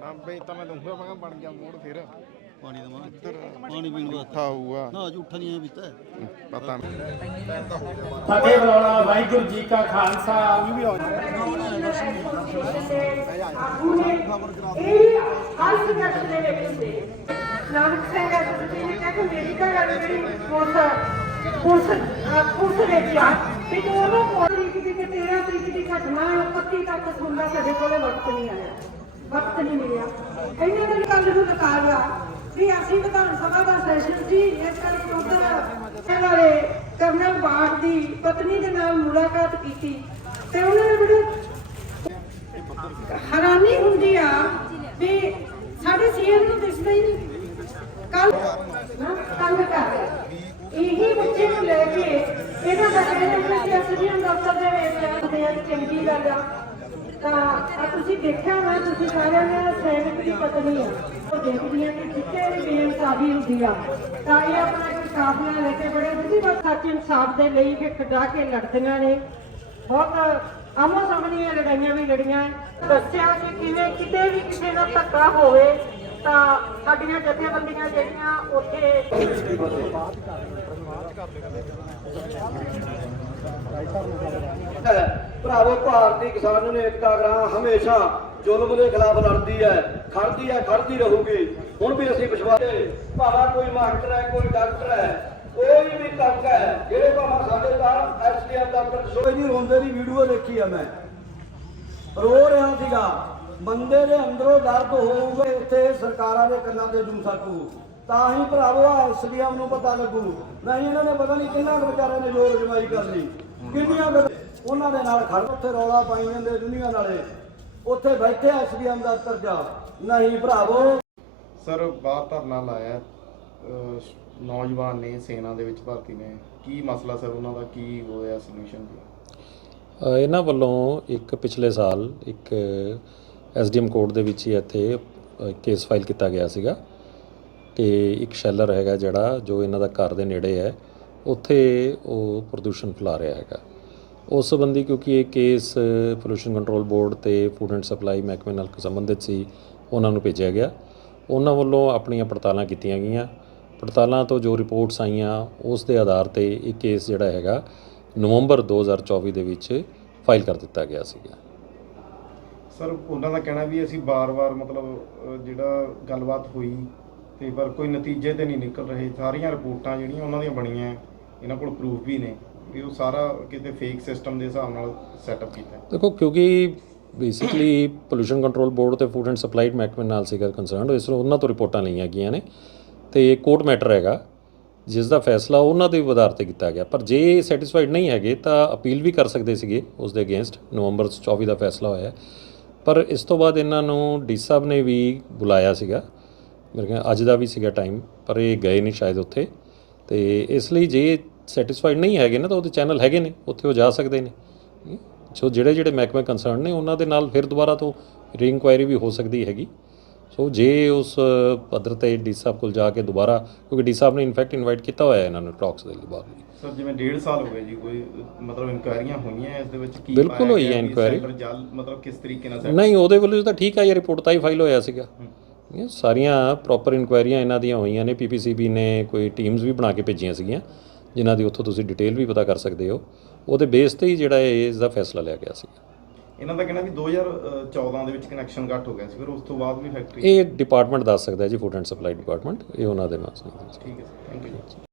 ਨਾ ਬਈ ਤਾਂ ਮੈਂ ਦੂੰਗਾ ਮੈਂ ਕਿਹਾ ਬਣ ਗਿਆ ਮੂਡ ਫਿਰ। ਪਾਣੀ ਦਵਾਂ ਪਾਣੀ ਪੀਣ ਵਾਸਤੇ ਠਾ ਹੋਊਗਾ। ਨਾ ਝੂਠਾ ਨਹੀਂ ਐ ਪੀਤਾ ਪਤਾ ਨਹੀਂ ਫਤਿਹ ਬੁਲਾਉਣਾ ਵਾਹਿਗੁਰੂ ਜੀ ਕਾ ਖਾਲਸਾ। ਹਰ ਸੰਘਰਸ਼ ਦੇ ਵਿੱਚ ਨਾਨਕ ਸਿੰਘ ਜੀ ਨੇ ਕਿਹਾ ਕਿ ਮੇਰੀ ਘਰ ਵਾਲੀ ਜਿਹੜੀ ਪੁਲਿਸ ਪੁਲਿਸ ਅਹ ਪੁਲਿਸ ਵਿੱਚ ਆ। ਵੀ ਤੂੰ ਉਹਨੂੰ ਕੋਲ ਤਰੀਕ ਦੀ 13 ਤਰੀਕ ਦੀ ਘਟਨਾ 31 ਤੱਕ ਸੁਣਦਾ ਸਾਡੇ ਕੋਲੇ ਵਕਤ ਨਹੀਂ ਆਇਆ। ਵਕਤ ਨਹੀਂ ਮਿਲਿਆ। ਇਹਨਾਂ ਨੇ ਕੱਲ ਨੂੰ ਨਿਕਾਲਿਆ ਵੀ ਅਸੀਂ ਵਿਧਾਨ ਸਭਾ ਦਾ ਸੈਸ਼ਨ ਸੀ, ਇਸ ਕਰਕੇ ਉਧਰ ਵਾਲੇ ਕਰਨਲ ਬਾੜ ਦੀ ਪਤਨੀ ਦੇ ਨਾਲ ਮੁਲਾਕਾਤ ਕੀਤੀ ਤੇ ਉਹਨਾਂ ਨੇ ਬੜੀ ਹੈਰਾਨੀ ਹੁੰਦੀ ਆ ਵੀ ਸਾਡੇ ਸੀਐਮ ਨੂੰ ਦਿਸਦਾ ਹੀ ਨਹੀਂ। ਕੱਲ ਤੰਗ ਕਰ। ਇਹੀ ਬੱਚੇ ਨੂੰ ਲੈ ਕੇ ਇਹਨਾਂ ਦਾ ਕਹਿੰਦੇ ਕਿ ਐਸਡੀਐਮ ਦਫ਼ਤਰ ਦੇ ਵਿੱਚ ਆਉਂਦੇ ਆ ਚੰਗੀ ਗੱਲ ਆ, ਤਾਂ ਤੁਸੀਂ ਦੇਖਿਆ ਨਾ ਤੁਸੀਂ ਸਾਰਿਆਂ ਨੇ ਸੈਨਿਕ ਦੀ ਪਤਨੀ ਆ, ਉਹ ਦੇਖਦੀਆਂ ਕਿ ਜਿੱਥੇ ਵੀ ਬੇਇਨਸਾਫੀ ਹੁੰਦੀ ਆ। ਤਾਂ ਇਹ ਆਪਣਾ ਇੱਕ ਕਾਫਲਾ ਲੈ ਕੇ ਬੜੇ ਬੁੱਧੀ ਵਕਤ ਸੱਚ ਇਨਸਾਫ ਦੇ ਲਈ ਕਿ ਖੜਾ ਕੇ ਲੜਦੀਆਂ ਨੇ। ਬਹੁਤ ਆਮੋ ਸਾਹਮਣੀਆਂ ਲੜਾਈਆਂ ਵੀ ਲੜੀਆਂ ਦੱਸਿਆ ਕਿ ਕਿਵੇਂ ਕਿਤੇ ਵੀ ਕਿਸੇ ਦਾ ਧੱਕਾ ਹੋਵੇ, ਤਾਂ ਸਾਡੀਆਂ ਜਥੇਬੰਦੀਆਂ ਜਿਹੜੀਆਂ ਉੱਥੇ ਭਰਾਵੋ, ਭਾਰਤੀ ਕਿਸਾਨ ਨੂੰ ਏਕਤਾ ਗ੍ਰਾਮ ਹਮੇਸ਼ਾ ਜ਼ੁਲਮ ਦੇ ਖਿਲਾਫ ਲੜਦੀ ਹੈ ਖੜਦੀ ਹੈ ਖੜਦੀ ਰਹੂਗੀ। ਹੁਣ ਵੀ ਅਸੀਂ ਵਿਸ਼ਵਾਸ ਭਾਵੇਂ ਕੋਈ ਮਾਸਟਰ ਹੈ, ਕੋਈ ਡਾਕਟਰ ਹੈ, ਕੋਈ ਵੀ ਤਬਕਾ ਹੈ, ਜਿਹੜੇ ਭਾਵੇਂ ਸਾਡੇ ਨਾਲ ਐਸਡੀਐਮ ਦਫ਼ਤਰ ਸੋਏ ਦੀ ਰੋਂਦੇ ਦੀ ਵੀਡੀਓ ਦੇਖੀ ਆ ਮੈਂ। ਰੋ ਰਿਹਾ ਸੀਗਾ। ਬੰਦੇ ਦੇ ਅੰਦਰੋਂ ਦਰਦ ਹੋਊਗਾ, ਉੱਥੇ ਸਰਕਾਰਾਂ ਦੇ ਕੰਨਾਂ ਦੇ ਜੂ ਸਕੂ ਤਾਂ ਹੀ ਭਰਾਵੋ ਐਸਡੀਐਮ ਨੂੰ ਪਤਾ ਲੱਗੂ। ਨਹੀਂ ਇਹਨਾਂ ਨੇ ਪਤਾ ਨਹੀਂ ਕਿੰਨਾ ਕੁ ਵਿਚਾਰਿਆਂ ਨੇ ਜ਼ੋਰ ਜਮਾਈ ਕਰ ਲਈ। ਕਿੰਨੀਆਂ ਉਹਨਾਂ ਦੇ ਨਾਲ ਖੜ ਉੱਥੇ ਰੌਲਾ ਪਾਈ ਜਾਂਦੇ ਦੁਨੀਆ ਨਾਲੇ। ਉੱਥੇ ਬੈਠੇ ਐਸਡੀਐਮ ਦਫ਼ਤਰ ਜਾ ਨਹੀਂ ਭਰਾਵੋ। ਸਰ ਬਾਹਰ ਧਰਨਾ ਲਾਇਆ। ਨੌਜਵਾਨ ਨੇ ਸੈਨਾ ਦੇ ਵਿੱਚ ਭਰਤੀ ਨੇ। ਕੀ ਮਸਲਾ ਸਰ? ਉਹਨਾਂ ਦਾ ਕੀ ਹੋਇਆ ਸੋਲੂਸ਼ਨ ਜੀ? ਇਹਨਾਂ ਵੱਲੋਂ ਇੱਕ ਪਿਛਲੇ ਸਾਲ ਇੱਕ ਐਸਡੀਐਮ ਕੋਰਟ ਦੇ ਵਿੱਚ ਹੀ ਇੱਥੇ ਕੇਸ ਫਾਈਲ ਕੀਤਾ ਗਿਆ ਸੀਗਾ। ਕਿ ਇੱਕ ਸ਼ੈਲਰ ਹੈਗਾ ਜਿਹੜਾ ਜੋ ਇਹਨਾਂ ਦਾ ਘਰ ਦੇ ਨੇੜੇ ਹੈ, ਉੱਥੇ ਉਹ ਪ੍ਰਦੂਸ਼ਣ ਫੈਲਾ ਰਿਹਾ ਹੈਗਾ। ਉਸ ਸੰਬੰਧੀ ਕਿਉਂਕਿ ਇਹ ਕੇਸ ਪੋਲੂਸ਼ਨ ਕੰਟਰੋਲ ਬੋਰਡ ਤੇ ਫੂਡ ਐਂਡ ਸਪਲਾਈ ਮਹਿਕਮੇ ਨਾਲ ਸੰਬੰਧਿਤ ਸੀ, ਉਹਨਾਂ ਨੂੰ ਭੇਜਿਆ ਗਿਆ। ਉਹਨਾਂ ਵੱਲੋਂ ਆਪਣੀਆਂ ਪੜਤਾਲਾਂ ਕੀਤੀਆਂ ਗਈਆਂ। ਪੜਤਾਲਾਂ ਤੋਂ ਜੋ ਰਿਪੋਰਟਸ ਆਈਆਂ, ਉਸ ਦੇ ਆਧਾਰ ਤੇ ਇਹ ਕੇਸ ਜਿਹੜਾ ਹੈਗਾ, ਨਵੰਬਰ 2024 ਦੇ ਵਿੱਚ ਫਾਈਲ ਕਰ ਦਿੱਤਾ ਗਿਆ ਸੀਗਾ। ਸਰ, ਉਹਨਾਂ ਦਾ ਕਹਿਣਾ ਵੀ ਅਸੀਂ ਬਾਰ-ਬਾਰ ਮਤਲਬ ਜਿਹੜਾ ਗੱਲਬਾਤ ਹੋਈ ਤੇ ਪਰ ਕੋਈ ਨਤੀਜੇ ਤੇ ਨਹੀਂ ਨਿਕਲ ਰਹੇ ਸਾਰੀਆਂ ਰਿਪੋਰਟਾਂ ਜਿਹੜੀਆਂ ਉਹਨਾਂ ਦੀਆਂ ਬਣੀਆਂ ਹੈ, ਇਹਨਾਂ ਕੋਲ ਪ੍ਰੂਫ ਵੀ ਨੇ ਵੀ ਉਹ ਸਾਰਾ ਕਿਤੇ ਫੇਕ ਸਿਸਟਮ ਦੇ ਹਿਸਾਬ ਨਾਲ ਸੈਟਅਪ ਕੀਤਾ ਹੈ। ਦੇਖੋ ਕਿਉਂਕਿ ਬੇਸਿਕਲੀ ਪੋਲੂਸ਼ਨ ਕੰਟਰੋਲ ਬੋਰਡ ਤੇ ਫੂਡ ਐਂਡ ਸਪਲਾਈਡ ਮਹਿਕਮੇ ਨਾਲ ਸੀਗਾ ਕੰਸਰਨਡ ਇਸ ਨੂੰ ਉਹਨਾਂ ਤੋਂ ਰਿਪੋਰਟਾਂ ਲਈਆਂ ਗਈਆਂ ਨੇ ਤੇ ਕੋਰਟ ਮੈਟਰ ਹੈਗਾ ਜਿਸ ਦਾ ਫੈਸਲਾ ਉਹਨਾਂ ਦੇ ਆਧਾਰ ਤੇ ਕੀਤਾ ਗਿਆ ਪਰ ਜੇ ਸੈਟੀਸਫਾਈਡ ਨਹੀਂ ਹੈਗੇ ਤਾਂ ਅਪੀਲ ਵੀ ਕਰ ਸਕਦੇ ਸੀਗੇ ਉਸ ਦੇ ਅਗੇਂਸਟ ਨਵੰਬਰ 24 ਦਾ ਫੈਸਲਾ ਹੋਇਆ ਹੈ। ਪਰ ਇਸ ਤੋਂ ਬਾਅਦ ਇਹਨਾਂ ਨੂੰ ਡੀ ਸਾਹਿਬ ਨੇ ਵੀ ਬੁਲਾਇਆ ਸੀਗਾ ਮੇਰੇ ਖਿਆਲ ਅੱਜ ਦਾ ਵੀ ਸੀਗਾ ਟਾਈਮ ਪਰ ਇਹ ਗਏ ਨਹੀਂ ਸ਼ਾਇਦ ਉੱਥੇ। ਤੇ ਇਸ ਲਈ ਜੇ ਸੈਟੀਸਫਾਈਡ ਨਹੀਂ ਹੈਗੇ ਨਾ ਤਾਂ ਉਹਦੇ ਚੈਨਲ ਹੈਗੇ ਨੇ ਉੱਥੇ ਉਹ ਜਾ ਸਕਦੇ ਨੇ। ਸੋ ਜਿਹੜੇ ਜਿਹੜੇ ਮਹਿਕਮੇ ਕੰਸਰਨ ਨੇ ਉਹਨਾਂ ਦੇ ਨਾਲ ਫਿਰ ਦੁਬਾਰਾ ਤੋਂ ਰੀ-ਇਨਕੁਆਇਰੀ ਵੀ ਹੋ ਸਕਦੀ ਹੈਗੀ। ਸੋ ਜੇ ਉਸ ਪੱਧਰ ਤੇ ਡੀ ਸਾਹਿਬ ਕੋਲ ਜਾ ਕੇ ਦੁਬਾਰਾ ਕਿਉਂਕਿ ਡੀ ਸਾਹਿਬ ਨੇ ਇਨਫੈਕਟ ਇਨਵਾਈਟ ਕੀਤਾ ਹੋਇਆ ਹੈ ਇਹਨਾਂ ਨੂੰ ਟਾਕਸ ਦੇ ਲਈ ਬਾਅਦ ਵਿੱਚ ਸਰ ਜਿਵੇਂ 1.5 ਸਾਲ ਹੋ ਗਏ ਜੀ ਕੋਈ ਮਤਲਬ ਇਨਕੁਆਇਰੀਆਂ ਹੋਈਆਂ ਇਸ ਦੇ ਵਿੱਚ ਕੀ ਬਿਲਕੁਲ ਹੋਈ ਹੈ ਜਲ ਮਤਲਬ ਕਿਸ ਤਰੀਕੇ ਨਾਲ ਨਹੀਂ ਉਹਦੇ ਵੱਲੋਂ ਤਾਂ ਠੀਕ ਆ ਇਹ ਰਿਪੋਰਟ ਤਾਂ ਹੀ ਫਾਈਲ ਹੋਇਆ ਸੀਗਾ। ਇਹ ਸਾਰੀਆਂ ਪ੍ਰੋਪਰ ਇਨਕੁਆਇਰੀਆਂ ਇਹਨਾਂ ਦੀਆਂ ਹੋਈਆਂ ਨੇ ਪੀਪੀਸੀਬੀ ਨੇ ਕੋਈ ਟੀਮਸ ਵੀ ਬਣਾ ਕੇ ਭੇਜੀਆਂ ਸੀਗੀਆਂ ਜਿਨ੍ਹਾਂ ਦੀ ਉੱਥੋਂ ਤੁਸੀਂ ਡਿਟੇਲ ਵੀ ਪਤਾ ਕਰ ਸਕਦੇ ਹੋ। ਉਹਦੇ ਬੇਸ ਤੇ ਹੀ ਜਿਹੜਾ ਇਹ ਇਸ ਦਾ ਫੈਸਲਾ ਲਿਆ ਗਿਆ ਸੀਗਾ। ਇਹਨਾਂ ਦਾ ਕਹਿਣਾ ਵੀ 2014 ਦੇ ਵਿੱਚ ਕਨੈਕਸ਼ਨ ਕੱਟ ਹੋ ਗਿਆ ਸੀ ਫਿਰ ਉਸ ਤੋਂ ਬਾਅਦ ਵੀ ਫੈਕਟਰੀ ਇਹ ਡਿਪਾਰਟਮੈਂਟ ਦੱਸ ਸਕਦਾ ਹੈ ਜੀ ਫੂਡ ਐਂਡ ਸਪਲਾਈ ਡਿਪਾਰਟਮੈਂਟ ਇਹ ਉਹਨਾਂ ਦੇ ਨਾਲ ਸੰਬੰਧਿਤ ਠੀਕ ਹੈ ਥੈਂਕ ਯੂ